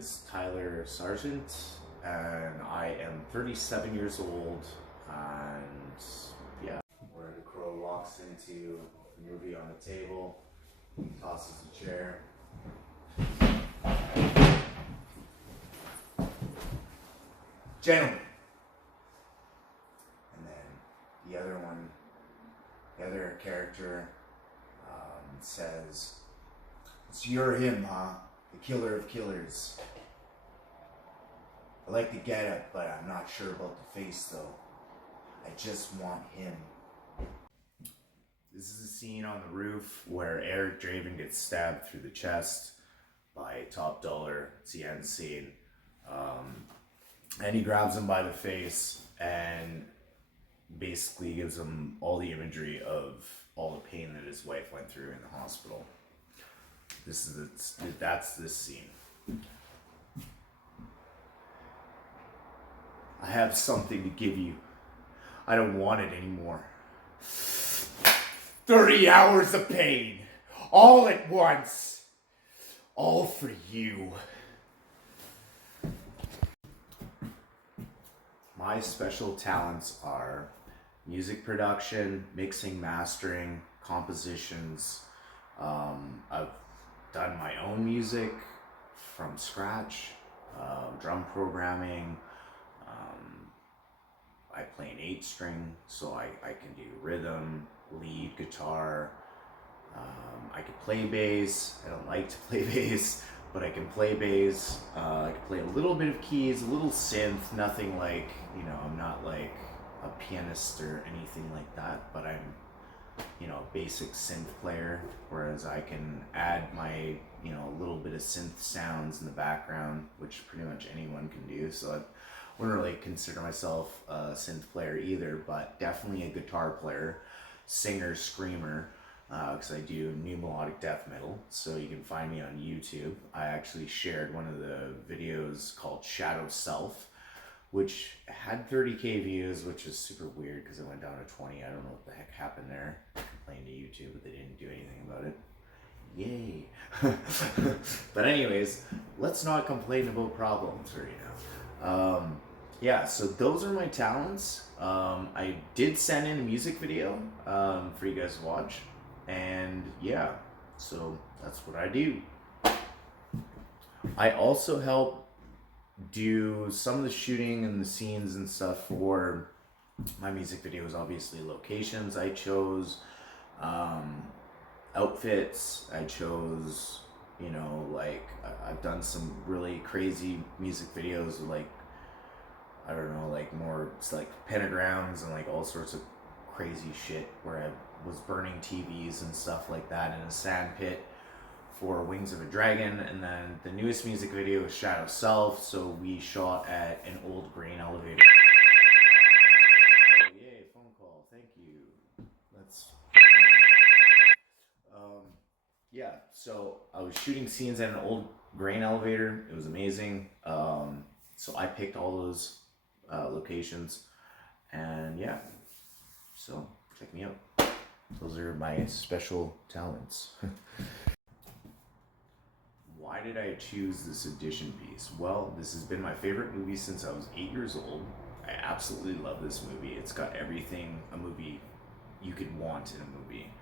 is Tyler Sargent, and I am 37 years old, and yeah. Where the crow walks into the movie on the table, tosses a chair. Gentlemen. And then the other character says, "So you're him, huh? The killer of killers. I like the getup, but I'm not sure about the face though. I just want him." This is a scene on the roof where Eric Draven gets stabbed through the chest by Top Dollar. It's the end scene. And he grabs him by the face and basically gives him all the imagery of all the pain that his wife went through in the hospital. That's this scene. "I have something to give you. I don't want it anymore. 30 hours of pain, all at once, all for you." My special talents are music production, mixing, mastering, compositions. I've done my own music from scratch, drum programming. I play an 8-string, so I can do rhythm, lead, guitar. I can play bass. I don't like to play bass, but I can play bass. I can play a little bit of keys, a little synth, nothing like, I'm not like a pianist or anything like that, but I'm, a basic synth player, whereas I can add my, a little bit of synth sounds in the background, which pretty much anyone can do. So I wouldn't really consider myself a synth player either, but definitely a guitar player, singer, screamer, because I do new melodic death metal. So you can find me on YouTube. I actually shared one of the videos called Shadow Self, which had 30K views, which is super weird because it went down to 20. I don't know what the heck happened there. I complained to YouTube, but they didn't do anything about it. Yay. But anyways, let's not complain about problems right now. Yeah, so those are my talents. I did send in a music video for you guys to watch. And yeah, so that's what I do. I also help do some of the shooting and the scenes and stuff for my music videos. Obviously, locations I chose, outfits I chose. I've done some really crazy music videos with more it's like pentagrams and like all sorts of crazy shit where I was burning TVs and stuff like that in a sand pit for Wings of a Dragon. And then the newest music video is Shadow Self, so we shot at an old grain elevator. Oh, yay, phone call, thank you. That's yeah, so I was shooting scenes at an old grain elevator. It was amazing. So I picked all those locations, and yeah, so check me out. Those are my special talents. Why did I choose this audition piece? Well, this has been my favorite movie since I was 8 years old. I absolutely love this movie. It's got everything a movie you could want in a movie.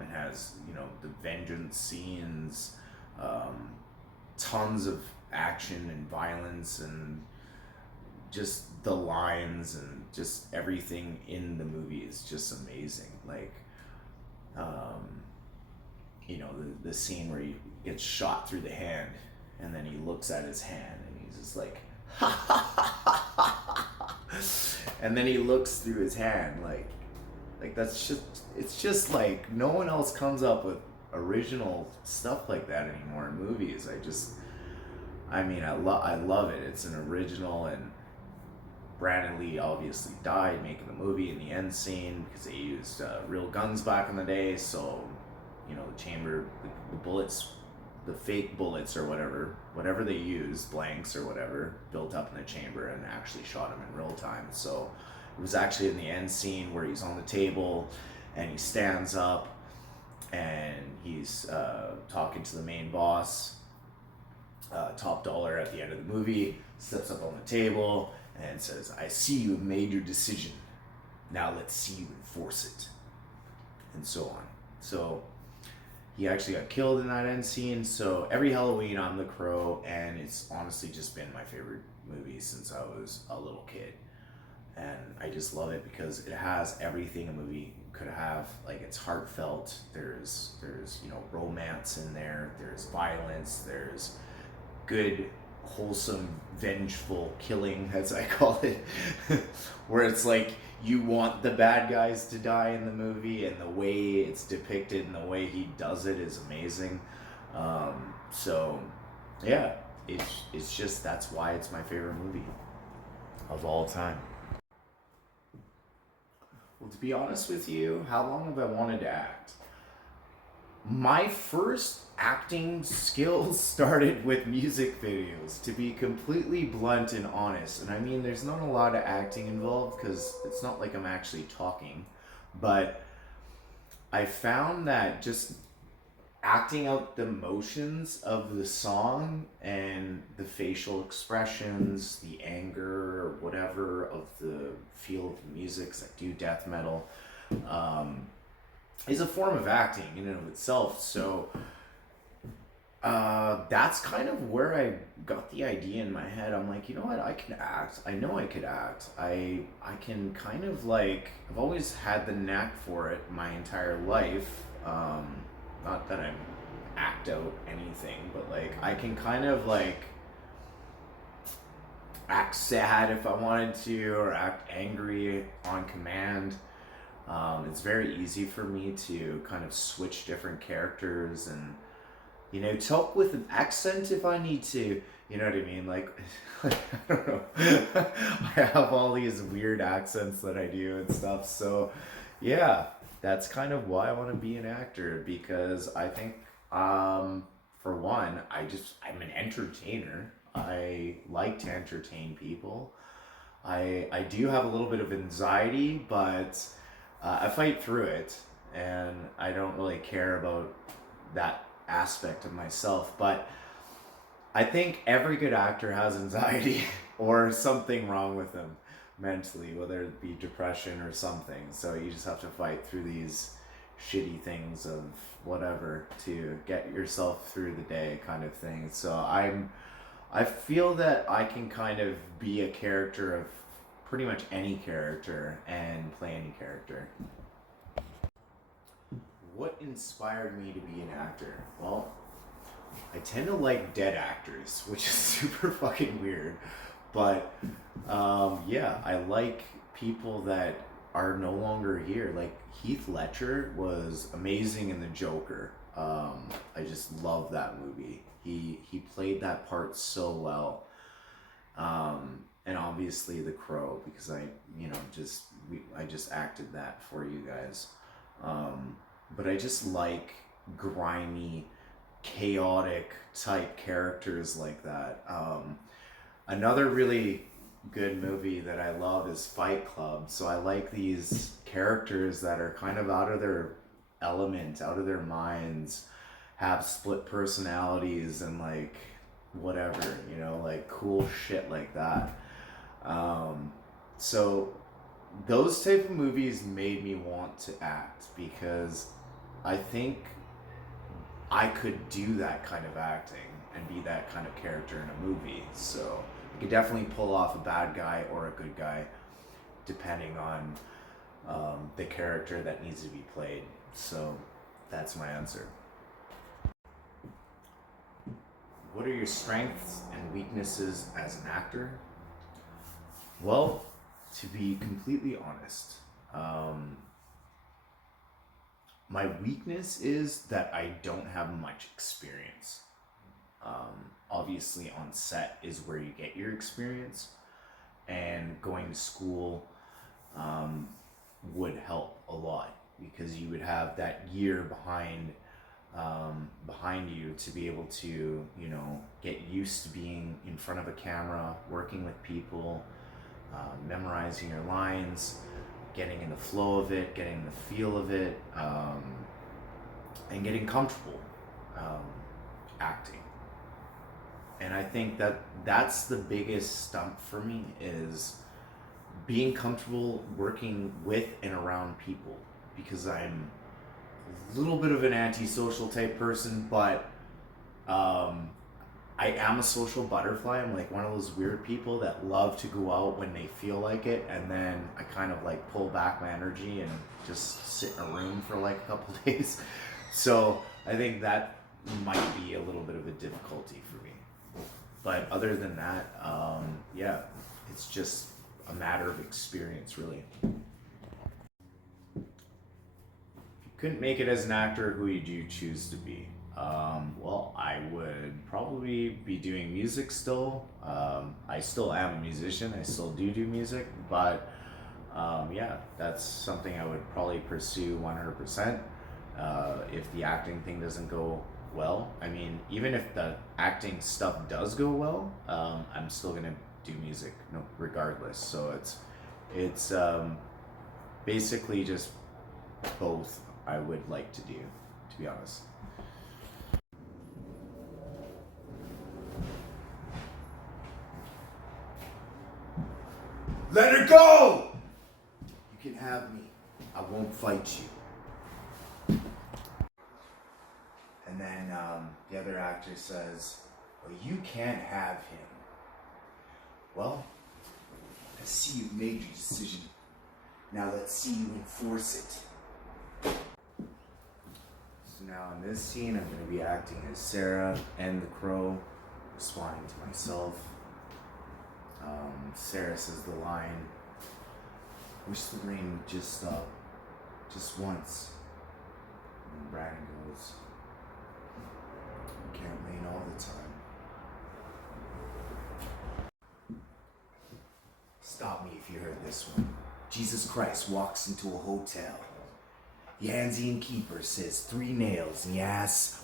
It has, the vengeance scenes, tons of action and violence, and just the lines and just everything in the movie is just amazing. The scene where he gets shot through the hand and then he looks at his hand and he's just like, and then he looks through his hand like it's just like no one else comes up with original stuff like that anymore in movies. I love it. It's an original, and Brandon Lee obviously died making the movie in the end scene because they used real guns back in the day. So, the chamber, the bullets, the fake bullets or whatever they used, blanks or whatever, built up in the chamber and actually shot him in real time. So it was actually in the end scene where he's on the table and he stands up and he's talking to the main boss. top dollar at the end of the movie, steps up on the table and says, "I see you have made your decision. Now let's see you enforce it," and so on. So he actually got killed in that end scene. So every Halloween, I'm the Crow, and it's honestly just been my favorite movie since I was a little kid. And I just love it because it has everything a movie could have. Like, it's heartfelt. There's romance in there. There's violence. There's good, wholesome, vengeful killing, as I call it, where it's like you want the bad guys to die in the movie, and the way it's depicted and the way he does it is amazing. So, yeah, it's just that's why it's my favorite movie of all time. Well, to be honest with you, how long have I wanted to act? My first acting skills started with music videos, to be completely blunt and honest. And I mean, there's not a lot of acting involved because it's not like I'm actually talking. But I found that just acting out the motions of the song and the facial expressions, the anger or whatever of the feel of the music, 'cause I do death metal, is a form of acting in and of itself. So that's kind of where I got the idea in my head. I'm like, you know what? I can act. I know I could act. I can kind of like, I've always had the knack for it my entire life. Not that I'm act out anything, but like I can kind of like act sad if I wanted to, or act angry on command. It's very easy for me to kind of switch different characters and, talk with an accent if I need to. You know what I mean? Like, I don't know. I have all these weird accents that I do and stuff. So, yeah, that's kind of why I want to be an actor, because I think, for one, I'm an entertainer. I like to entertain people. I do have a little bit of anxiety, but I fight through it, and I don't really care about that aspect of myself. But I think every good actor has anxiety or something wrong with them mentally, whether it be depression or something. So you just have to fight through these shitty things of whatever to get yourself through the day, kind of thing. So I feel that I can kind of be a character of pretty much any character and play any character. What inspired me to be an actor? Well, I tend to like dead actors, which is super fucking weird. But yeah, I like people that are no longer here. Like Heath Ledger was amazing in The Joker. I just love that movie. He played that part so well. And obviously The Crow, because I just acted that for you guys. But I just like grimy, chaotic type characters like that. Another really good movie that I love is Fight Club. So I like these characters that are kind of out of their element, out of their minds, have split personalities and like whatever, like cool shit like that. So those type of movies made me want to act, because I think I could do that kind of acting and be that kind of character in a movie. So I could definitely pull off a bad guy or a good guy, depending on the character that needs to be played. So that's my answer. What are your strengths and weaknesses as an actor? Well, to be completely honest, my weakness is that I don't have much experience. Obviously, on set is where you get your experience, and going to school would help a lot, because you would have that year behind you to be able to, get used to being in front of a camera, working with people, memorizing your lines, getting in the flow of it, getting the feel of it, and getting comfortable acting. And I think that that's the biggest stump for me, is being comfortable working with and around people, because I'm a little bit of an antisocial type person, but um, I am a social butterfly. I'm like one of those weird people that love to go out when they feel like it, and then I kind of like pull back my energy and just sit in a room for like a couple days. So I think that might be a little bit of a difficulty for me. But other than that, yeah, it's just a matter of experience, really. Couldn't make it as an actor, who would you choose to be? Well, I would probably be doing music still. I still am a musician. I still do music, but yeah, that's something I would probably pursue 100%. If the acting thing doesn't go well, I mean, even if the acting stuff does go well, I'm still gonna do music, no, regardless. So it's basically just both. I would like to do, to be honest. Let her go! You can have me. I won't fight you. And then the other actor says, well, you can't have him. Well, I see you've made your decision. Now let's see you enforce it. So now in this scene, I'm going to be acting as Sarah and the Crow, responding to myself. Sarah says the line, wish the rain would just stop, just once. And Brandon goes, it can't rain all the time. Stop me if you heard this one. Jesus Christ walks into a hotel. The Anzian keeper says 3 nails in the ass.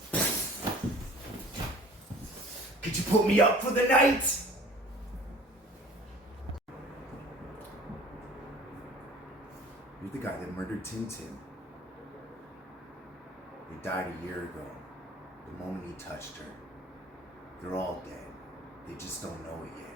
Could you put me up for the night? You're the guy that murdered Tintin. He died a year ago, the moment he touched her. They're all dead. They just don't know it yet.